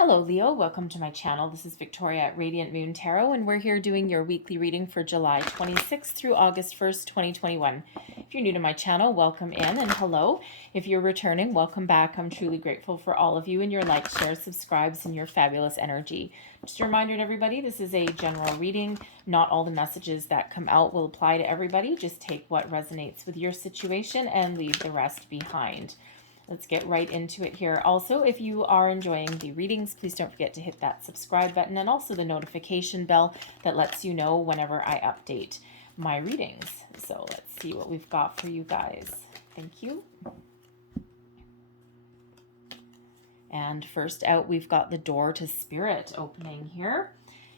Hello, Leo. Welcome to my channel. This is Victoria at Radiant Moon Tarot, and we're here doing your weekly reading for July 26th through August 1st, 2021. If you're new to my channel, welcome in and hello. If you're returning, welcome back. I'm truly grateful for all of you and your likes, shares, subscribes, and your fabulous energy. Just a reminder to everybody, this is a general reading. Not all the messages that come out will apply to everybody. Just take what resonates with your situation and leave the rest behind. Let's get right into it here. Also, if you are enjoying the readings, please don't forget to hit that subscribe button and also the notification bell that lets you know whenever I update my readings. So let's see what we've got for you guys. Thank you. And first out, we've got the door to spirit opening here.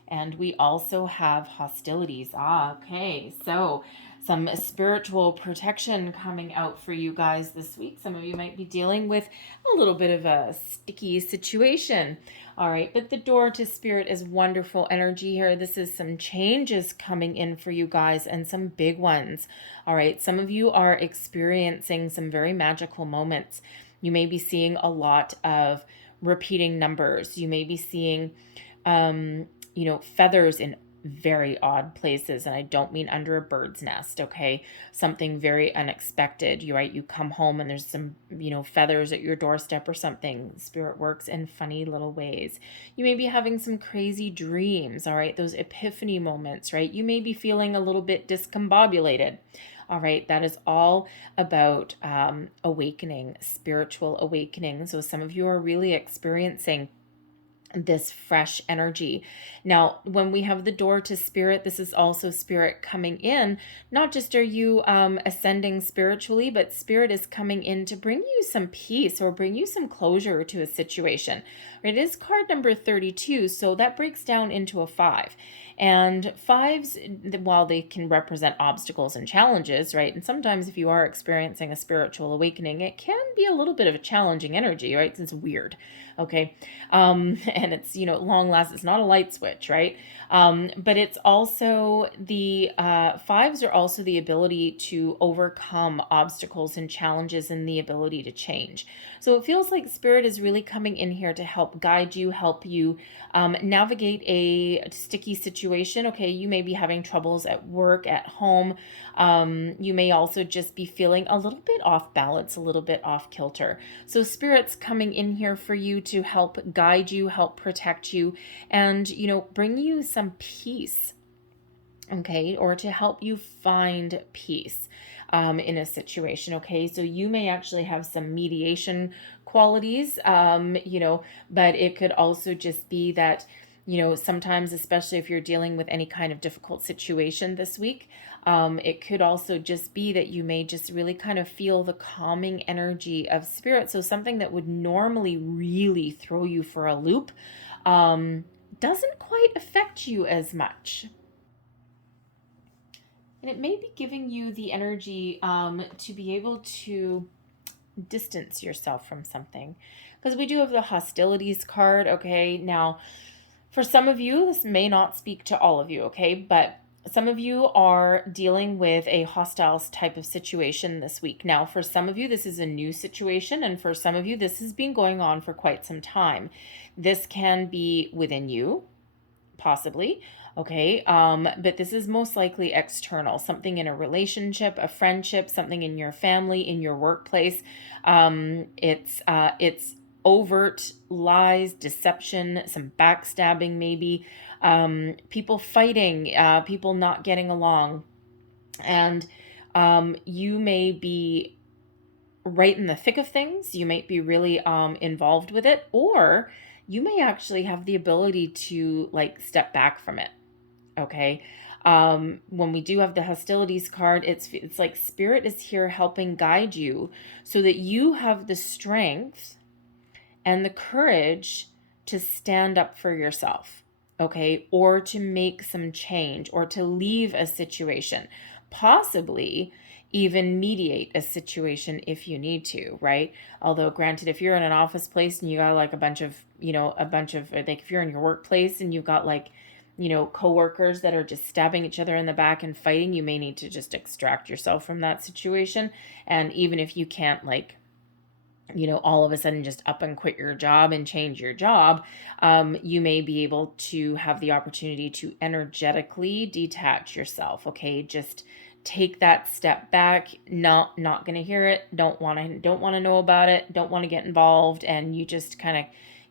And we also have hostilities. Okay. So some spiritual protection coming out for you guys this week. Some of you might be dealing with a little bit of a sticky situation. All right. But the door to spirit is wonderful energy here. This is some changes coming in for you guys and some big ones. All right. Some of you are experiencing some very magical moments. You may be seeing a lot of repeating numbers. You may be seeing, feathers in very odd places. And I don't mean under a bird's nest, okay? Something very unexpected. You come home and there's some, feathers at your doorstep or something. Spirit works in funny little ways. You may be having some crazy dreams, all right? Those epiphany moments, right? You may be feeling a little bit discombobulated. All right, that is all about awakening, spiritual awakening. So some of you are really experiencing this fresh energy. Now, when we have the door to spirit, this is also spirit coming in. Not just are you ascending spiritually, but spirit is coming in to bring you some peace or bring you some closure to a situation. It is card number 32, so that breaks down into a 5. And 5s, while they can represent obstacles and challenges, right? And sometimes if you are experiencing a spiritual awakening, it can be a little bit of a challenging energy, right? It's weird, okay? And it's, long last, it's not a light switch, right? But it's also the 5s are also the ability to overcome obstacles and challenges and the ability to change. So it feels like spirit is really coming in here to help guide you, help you navigate a sticky situation. Okay, you may be having troubles at work, at home. You may also just be feeling a little bit off balance, a little bit off kilter. So spirit's coming in here for you to help guide you, help protect you, and, bring you some peace, okay, or to help you find peace in a situation, okay? So you may actually have some mediation qualities, but it could also just be that, sometimes, especially if you're dealing with any kind of difficult situation this week, it could also just be that you may just really kind of feel the calming energy of spirit. So something that would normally really throw you for a loop doesn't quite affect you as much. And it may be giving you the energy to be able to distance yourself from something. Because we do have the hostilities card, okay? Now, for some of you, this may not speak to all of you, okay? But some of you are dealing with a hostile type of situation this week. Now, for some of you, this is a new situation. And for some of you, this has been going on for quite some time. This can be within you, possibly. Okay, but this is most likely external, something in a relationship, a friendship, something in your family, in your workplace. It's overt lies, deception, some backstabbing maybe, people fighting, people not getting along. And you may be right in the thick of things. You might be really involved with it, or you may actually have the ability to step back from it. Okay. When we do have the hostilities card, it's like spirit is here helping guide you so that you have the strength and the courage to stand up for yourself. Okay. Or to make some change or to leave a situation, possibly even mediate a situation if you need to, right? Although granted, if you're in an office place and you got a bunch of if you're in your workplace and you've got coworkers that are just stabbing each other in the back and fighting, you may need to just extract yourself from that situation. And even if you can't all of a sudden just up and quit your job and change your job. You may be able to have the opportunity to energetically detach yourself. Okay. Just take that step back. Not going to hear it. Don't want to know about it. Don't want to get involved. And you just kind of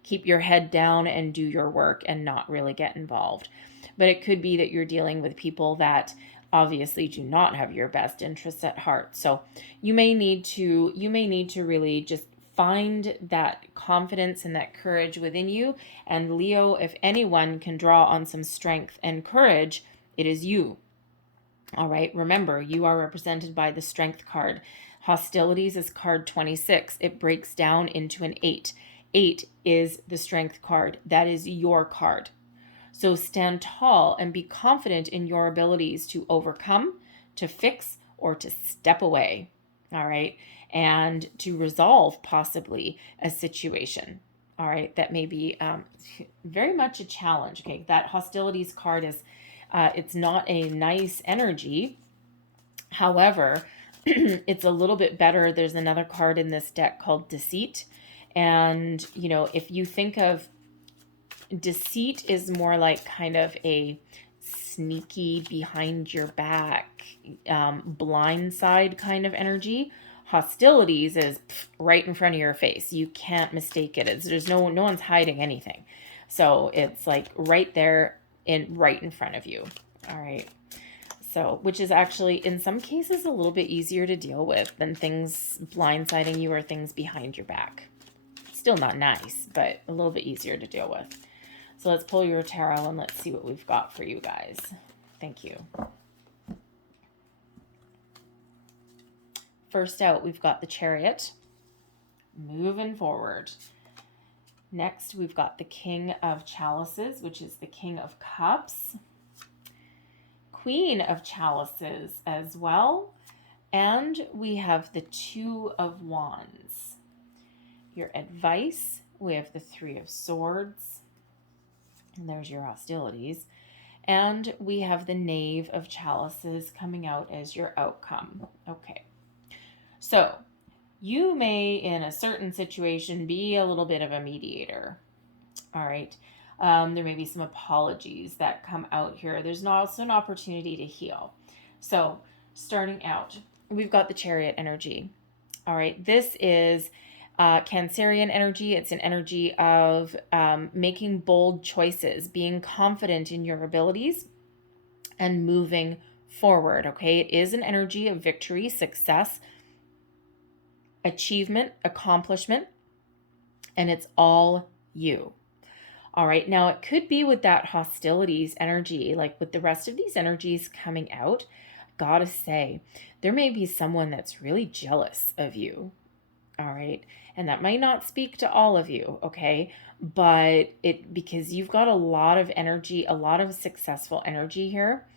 keep your head down and do your work and not really get involved. But it could be that you're dealing with people that obviously do not have your best interests at heart. So you may need to really just find that confidence and that courage within you. And Leo, if anyone can draw on some strength and courage, it is you. All right. Remember, you are represented by the Strength card. Hostilities is card 26. It breaks down into an 8. 8 is the Strength card. That is your card. So stand tall and be confident in your abilities to overcome, to fix, or to step away. All right. And to resolve possibly a situation. All right. That may be very much a challenge. Okay. That hostilities card is, it's not a nice energy. However, it's a little bit better. There's another card in this deck called Deceit. And, if you think of deceit is more like kind of a sneaky behind your back, blindside kind of energy. Hostilities is right in front of your face. You can't mistake it. There's no one's hiding anything. So it's like right there right in front of you. All right. So, which is actually in some cases a little bit easier to deal with than things blindsiding you or things behind your back. Still not nice, but a little bit easier to deal with. So let's pull your tarot and let's see what we've got for you guys. Thank you. First out, we've got the Chariot. Moving forward. Next, we've got the King of Chalices, which is the King of Cups. Queen of Chalices as well. And we have the Two of Wands. Your advice, we have the Three of Swords. And there's your hostilities. And we have the Knave of Chalices coming out as your outcome. Okay. So you may, in a certain situation, be a little bit of a mediator. All right. There may be some apologies that come out here. There's also an opportunity to heal. So starting out, we've got the Chariot energy. All right. This is Cancerian energy. It's an energy of making bold choices, being confident in your abilities, and moving forward. Okay. It is an energy of victory, success, achievement, accomplishment, and it's all you. All right. Now, it could be with that hostilities energy, like with the rest of these energies coming out, gotta say, there may be someone that's really jealous of you. All right. And that might not speak to all of you. Okay. But because you've got a lot of energy, a lot of successful energy here.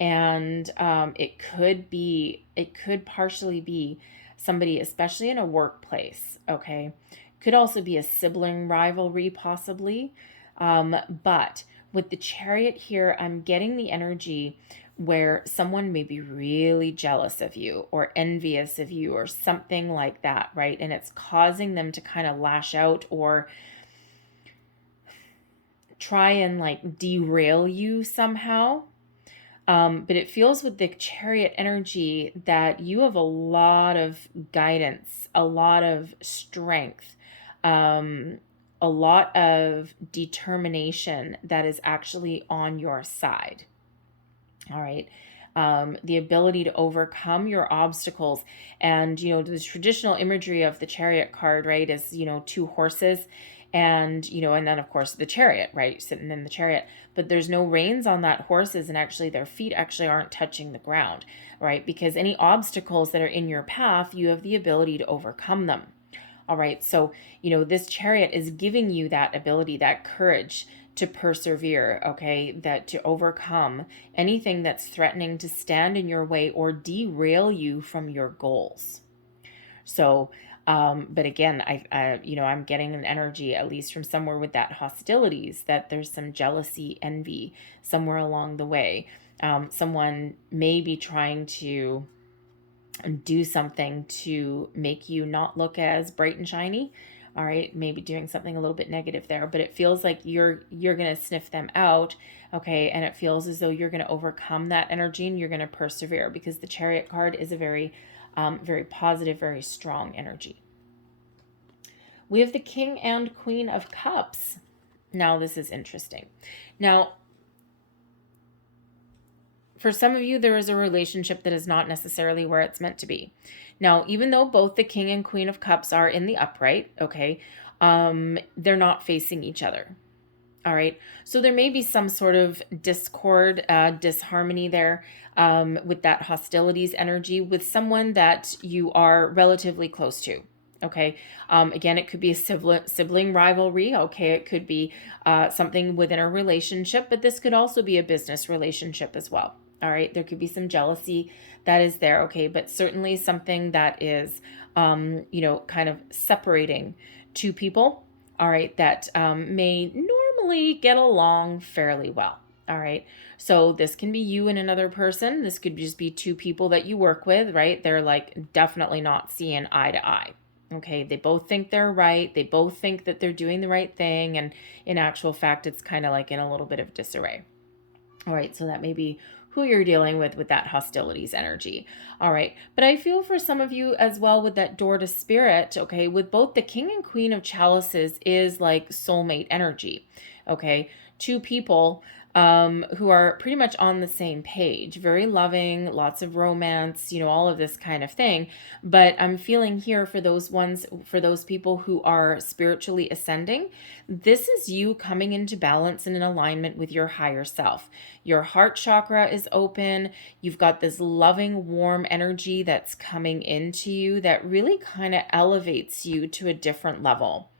And it could partially be somebody, especially in a workplace. Okay. Could also be a sibling rivalry, possibly. But with the Chariot here, I'm getting the energy where someone may be really jealous of you or envious of you or something like that, right? And it's causing them to kind of lash out or try and like derail you somehow. But it feels with the Chariot energy that you have a lot of guidance, a lot of strength, a lot of determination that is actually on your side. All right. The ability to overcome your obstacles. And, the traditional imagery of the Chariot card, right, is, two horses and, and then of course the chariot, right, sitting in the chariot, but there's no reins on that horses, and actually their feet actually aren't touching the ground, right? Because any obstacles that are in your path, you have the ability to overcome them. All right. So, this Chariot is giving you that ability, that courage to persevere, okay, that to overcome anything that's threatening to stand in your way or derail you from your goals. So, but again, I'm getting an energy, at least from somewhere with that hostilities, that there's some jealousy, envy somewhere along the way. Someone may be trying to do something to make you not look as bright and shiny. All right, maybe doing something a little bit negative there, but it feels like you're going to sniff them out, okay? And it feels as though you're going to overcome that energy and you're going to persevere, because the Chariot card is a very very positive, very strong energy. We have the King and Queen of Cups. Now this is interesting. Now, for some of you, there is a relationship that is not necessarily where it's meant to be. Now, even though both the King and Queen of Cups are in the upright, okay, they're not facing each other. All right. So there may be some sort of discord, disharmony there, with that hostilities energy with someone that you are relatively close to. Okay. Again, it could be a sibling rivalry. Okay. It could be something within a relationship, but this could also be a business relationship as well. All right. There could be some jealousy that is there. Okay. But certainly something that is, kind of separating two people. All right. That may normally get along fairly well. All right. So this can be you and another person. This could just be two people that you work with, right? They're like definitely not seeing eye to eye. Okay, they both think they're right. They both think that they're doing the right thing. And in actual fact, it's kind of like in a little bit of disarray. All right, so that may be who you're dealing with that hostilities energy. All right, but I feel for some of you as well with that door to spirit, okay, with both the King and Queen of Chalices is like soulmate energy, okay? Two people who are pretty much on the same page, very loving, lots of romance, all of this kind of thing. But I'm feeling here for those people who are spiritually ascending, this is you coming into balance and in alignment with your higher self. Your heart chakra is open. You've got this loving, warm energy that's coming into you that really kind of elevates you to a different level.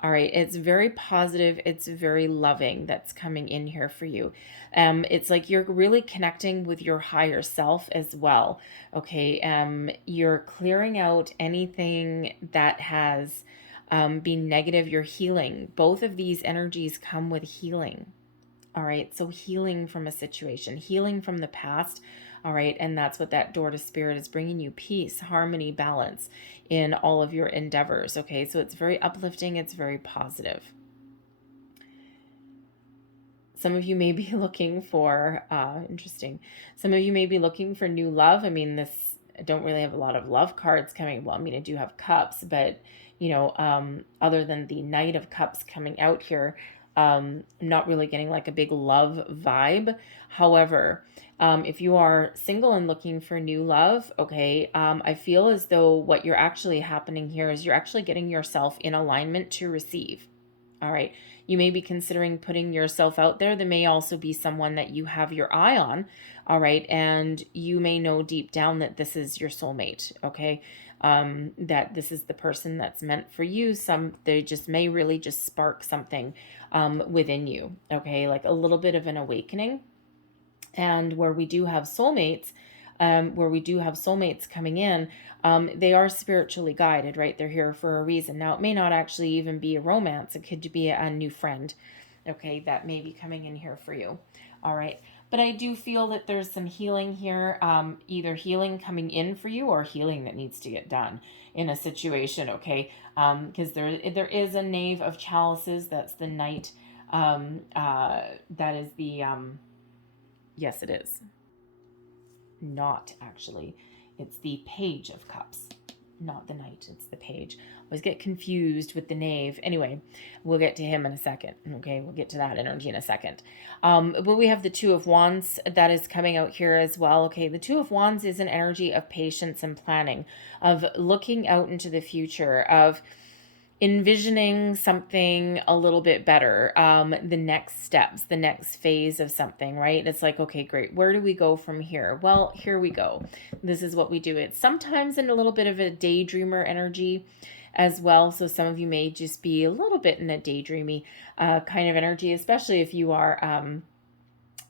All right, it's very positive. It's very loving that's coming in here for you. It's like you're really connecting with your higher self as well. Okay, you're clearing out anything that has been negative. You're healing. Both of these energies come with healing. All right, so healing from a situation, healing from the past. All right, and that's what that door to spirit is bringing you: peace, harmony, balance in all of your endeavors. Okay, so it's very uplifting, it's very positive. Some of you may be looking for, interesting, some of you may be looking for new love. I mean, I don't really have a lot of love cards coming. Well, I mean, I do have cups, but, other than the Knight of Cups coming out here, I'm not really getting like a big love vibe. However, if you are single and looking for new love, okay, I feel as though what you're actually happening here is you're actually getting yourself in alignment to receive. All right. You may be considering putting yourself out there. There may also be someone that you have your eye on. All right. And you may know deep down that this is your soulmate. Okay. That this is the person that's meant for you. They just may really just spark something within you. Okay. Like a little bit of an awakening. And where we do have soulmates, coming in, they are spiritually guided, right? They're here for a reason. Now, it may not actually even be a romance. It could be a new friend, okay, that may be coming in here for you. All right. But I do feel that there's some healing here, either healing coming in for you or healing that needs to get done in a situation, okay? Because there is a Knave of Chalices. That's the Knight. That is the... yes, it is. Not actually. It's the Page of Cups, not the Knight. It's the Page. I always get confused with the Knave. Anyway, we'll get to him in a second. Okay, we'll get to that energy in a second. But we have the Two of Wands that is coming out here as well. Okay, the Two of Wands is an energy of patience and planning, of looking out into the future, of envisioning something a little bit better, the next steps, the next phase of something, right? It's like, okay, great. Where do we go from here? Well, here we go. This is what we do. It's sometimes in a little bit of a daydreamer energy as well. So some of you may just be a little bit in a daydreamy kind of energy, especially if you are,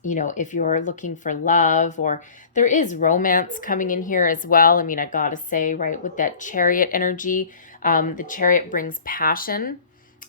if you're looking for love, or there is romance coming in here as well. I mean, I gotta say, right, with that Chariot energy, the Chariot brings passion,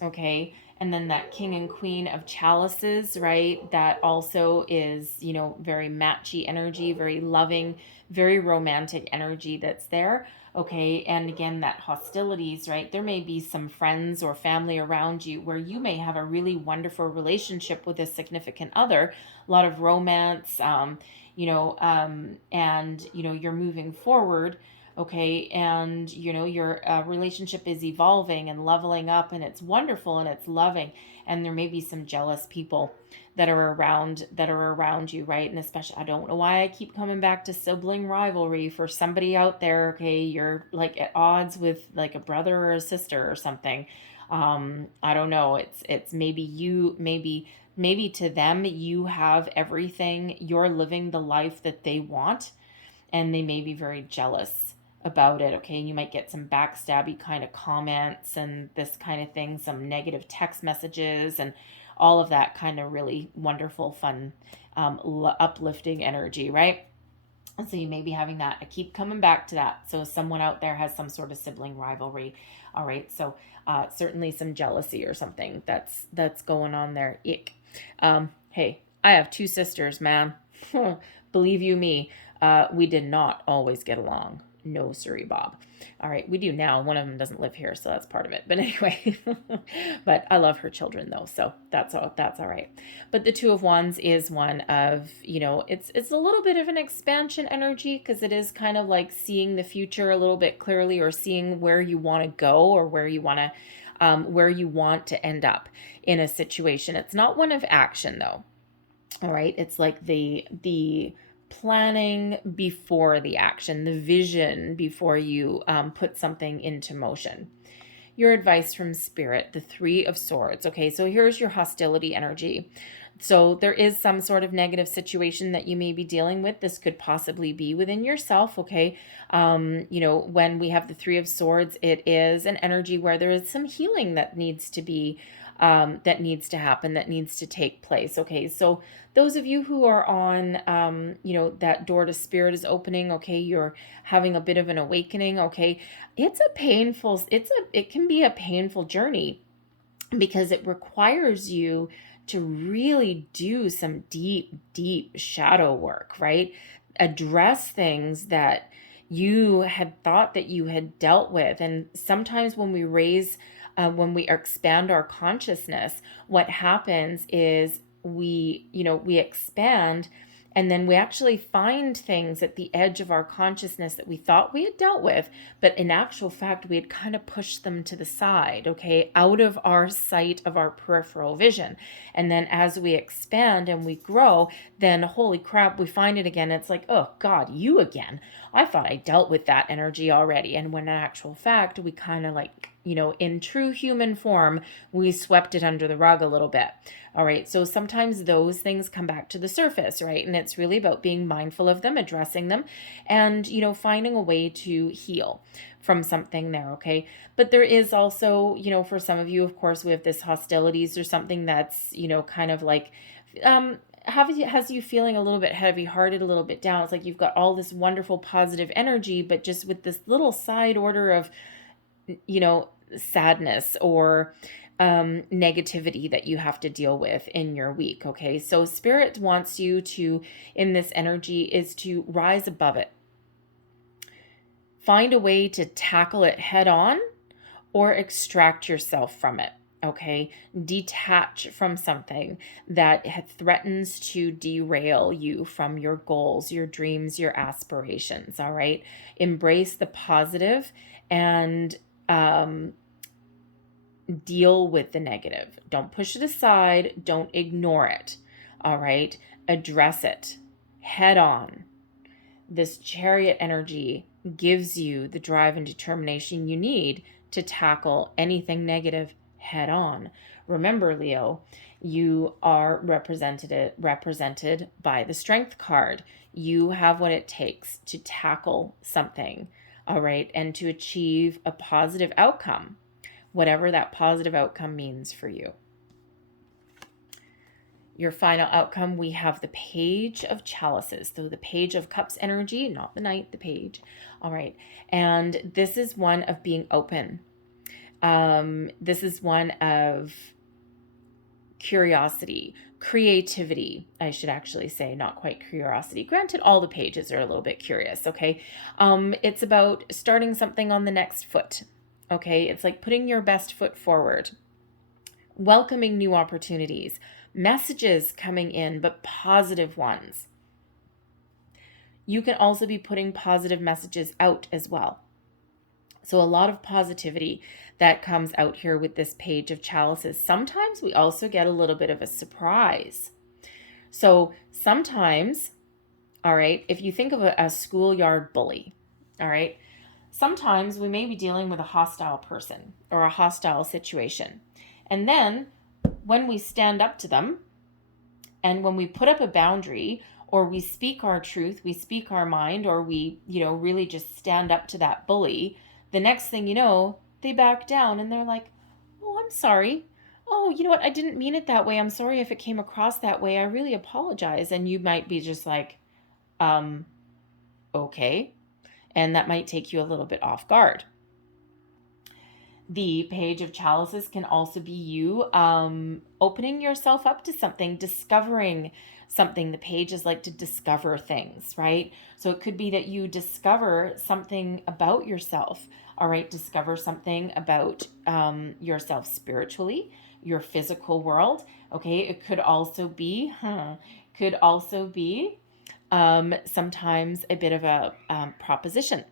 okay, And then that King and Queen of Chalices, right? That also is, very matchy energy, very loving, very romantic energy that's there. Okay. And again, that hostilities, right? There may be some friends or family around you where you may have a really wonderful relationship with a significant other, a lot of romance, and, you're moving forward. Okay. And, your relationship is evolving and leveling up, and it's wonderful and it's loving. And there may be some jealous people that are around you, right? And especially, I don't know why I keep coming back to sibling rivalry for somebody out there. Okay, you're like at odds with like a brother or a sister or something. I don't know. It's maybe you, maybe to them you have everything, you're living the life that they want, and they may be very jealous about it. Okay, and you might get some backstabby kind of comments and this kind of thing, some negative text messages, and all of that kind of really wonderful, fun, uplifting energy, right? And so you may be having that. I keep coming back to that. So someone out there has some sort of sibling rivalry. All right, so certainly some jealousy or something that's going on there. Ick. Hey, I have two sisters, man. Believe you me, we did not always get along. No, sorry, Bob. All right, we do now. One of them doesn't live here, so that's part of it. But anyway, but I love her children though, so that's all. That's all right. But the Two of Wands is one of, it's a little bit of an expansion energy, because it is kind of like seeing the future a little bit clearly, or seeing where you want to go, or where you want to end up in a situation. It's not one of action though. All right, it's like the planning before the action, the vision before you put something into motion. Your advice from Spirit, the Three of Swords. Okay, so here's your hostility energy. So there is some sort of negative situation that you may be dealing with. This could possibly be within yourself. Okay, when we have the Three of Swords, it is an energy where there is some healing that needs to be that needs to happen, that needs to take place. Okay, so those of you who are on, that door to Spirit is opening. Okay, you're having a bit of an awakening. Okay, it can be a painful journey, because it requires you to really do some deep, deep shadow work, right? Address things that you had thought that you had dealt with. And sometimes when we expand our consciousness, what happens is we expand, and then we actually find things at the edge of our consciousness that we thought we had dealt with, but in actual fact, we had kind of pushed them to the side, okay, out of our sight of our peripheral vision. And then as we expand and we grow, then holy crap, we find it again. It's like, oh God, you again. I thought I dealt with that energy already. And when in actual fact, we kind of like, in true human form, we swept it under the rug a little bit. All right. So sometimes those things come back to the surface, right? And it's really about being mindful of them, addressing them, and, finding a way to heal from something there. Okay. But there is also, for some of you, of course, we have this hostilities or something that's, kind of like, has you feeling a little bit heavy hearted, a little bit down. It's like you've got all this wonderful positive energy, but just with this little side order of, sadness or negativity that you have to deal with in your week. Okay, so Spirit wants you to, in this energy, is to rise above it. Find a way to tackle it head on, or extract yourself from it. Okay, detach from something that threatens to derail you from your goals, your dreams, your aspirations. All right, embrace the positive and deal with the negative. Don't push it aside. Don't ignore it. All right, address it head on. This Chariot energy gives you the drive and determination you need to tackle anything negative head on. Remember, Leo, you are represented by the Strength card. You have what it takes to tackle something, all right, and to achieve a positive outcome, whatever that positive outcome means for you. Your final outcome, we have the Page of Chalices. So the Page of Cups energy, not the Knight, the Page. All right. And this is one of being open. This is one of curiosity, creativity, I should actually say, not quite curiosity. Granted, all the pages are a little bit curious, okay? It's about starting something on the next foot, okay? It's like putting your best foot forward, welcoming new opportunities, messages coming in, but positive ones. You can also be putting positive messages out as well. So a lot of positivity that comes out here with this page of chalices. Sometimes we also get a little bit of a surprise. So sometimes, all right, if you think of a schoolyard bully, all right, sometimes we may be dealing with a hostile person or a hostile situation. And then when we stand up to them and when we put up a boundary, or we speak our truth, we speak our mind, or we, really just stand up to that bully, the next thing you know, they back down and they're like, oh, I'm sorry. Oh, you know what? I didn't mean it that way. I'm sorry if it came across that way. I really apologize. And you might be just like, okay. And that might take you a little bit off guard. The page of chalices can also be you opening yourself up to something, discovering something. The page is like to discover things, right? So it could be that you discover something about yourself, all right? Discover something about yourself spiritually, your physical world, okay? It could also be, sometimes a bit of a proposition.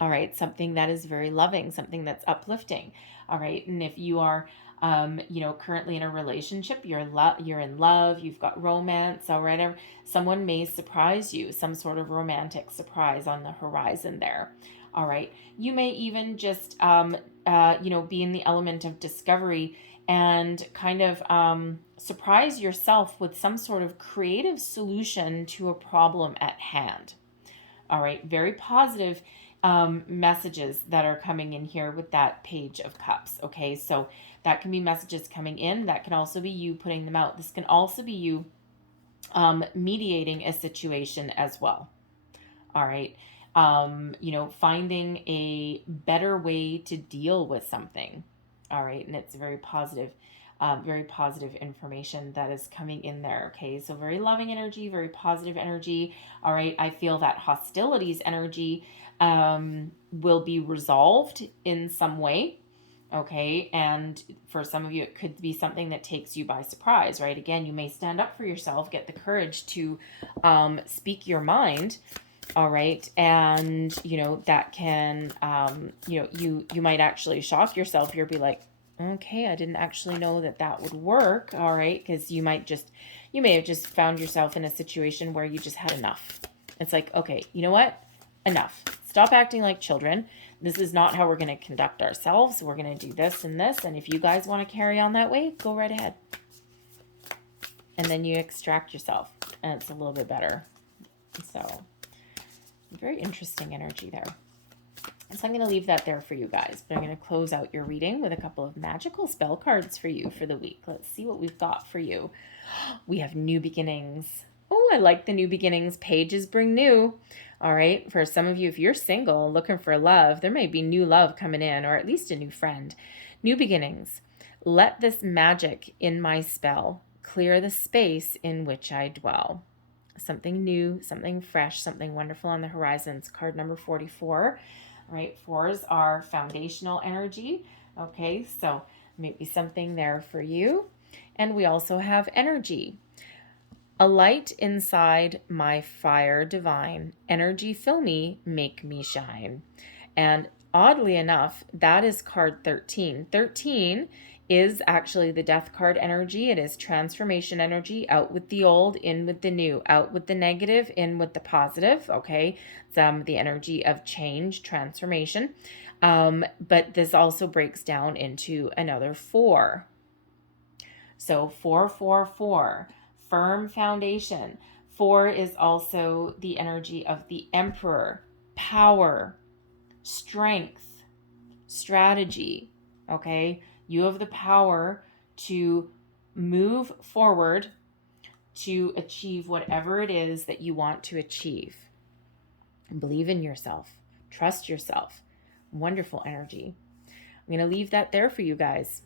All right, something that is very loving, something that's uplifting. All right, and if you are, currently in a relationship, you're in love, you've got romance, all right, someone may surprise you, some sort of romantic surprise on the horizon there. All right, you may even just, be in the element of discovery and kind of surprise yourself with some sort of creative solution to a problem at hand. All right, very positive messages that are coming in here with that page of cups. Okay, so that can be messages coming in. That can also be you putting them out. This can also be you mediating a situation as well. All right, finding a better way to deal with something. All right, and it's very positive information that is coming in there. Okay, so very loving energy, very positive energy. All right, I feel that hostilities energy will be resolved in some way. Okay, and for some of you, it could be something that takes you by surprise, right? Again, you may stand up for yourself, get the courage to speak your mind. All right, and that can you might actually shock yourself. You'll be like, okay, I didn't actually know that would work. All right, because you may have just found yourself in a situation where you just had enough. It's like, okay, you know what? Enough. Stop acting like children. This is not how we're going to conduct ourselves. We're going to do this and this. And if you guys want to carry on that way, go right ahead. And then you extract yourself. And it's a little bit better. So, very interesting energy there. So I'm going to leave that there for you guys. But I'm going to close out your reading with a couple of magical spell cards for you for the week. Let's see what we've got for you. We have new beginnings. Oh, I like the new beginnings. Pages bring new. All right. For some of you, if you're single, looking for love, there may be new love coming in, or at least a new friend. New beginnings. Let this magic in my spell clear the space in which I dwell. Something new, something fresh, something wonderful on the horizon. It's card number 44. All right. 4s are foundational energy. Okay. So maybe something there for you. And we also have energy. A light inside my fire divine, energy fill me, make me shine. And oddly enough, that is card 13. 13 is actually the death card energy. It is transformation energy, out with the old, in with the new, out with the negative, in with the positive. Okay, it's the energy of change, transformation. But this also breaks down into another 4. So 4, 4, 4. Firm foundation. 4 is also the energy of the emperor, power, strength, strategy. Okay, you have the power to move forward to achieve whatever it is that you want to achieve. Believe in yourself, trust yourself. Wonderful energy. I'm going to leave that there for you guys.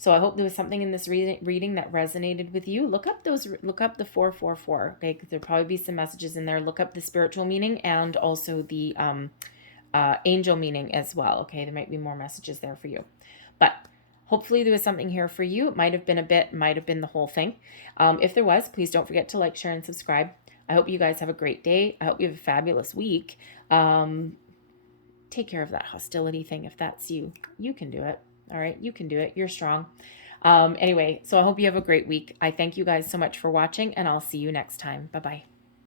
So I hope there was something in this reading that resonated with you. Look up the 444. Okay, because there'll probably be some messages in there. Look up the spiritual meaning and also the angel meaning as well. Okay, there might be more messages there for you, but hopefully there was something here for you. It might have been a bit, might have been the whole thing. If there was, please don't forget to like, share, and subscribe. I hope you guys have a great day. I hope you have a fabulous week. Take care of that hostility thing. If that's you, you can do it. All right, you can do it. You're strong. Anyway, so I hope you have a great week. I thank you guys so much for watching, and I'll see you next time. Bye-bye.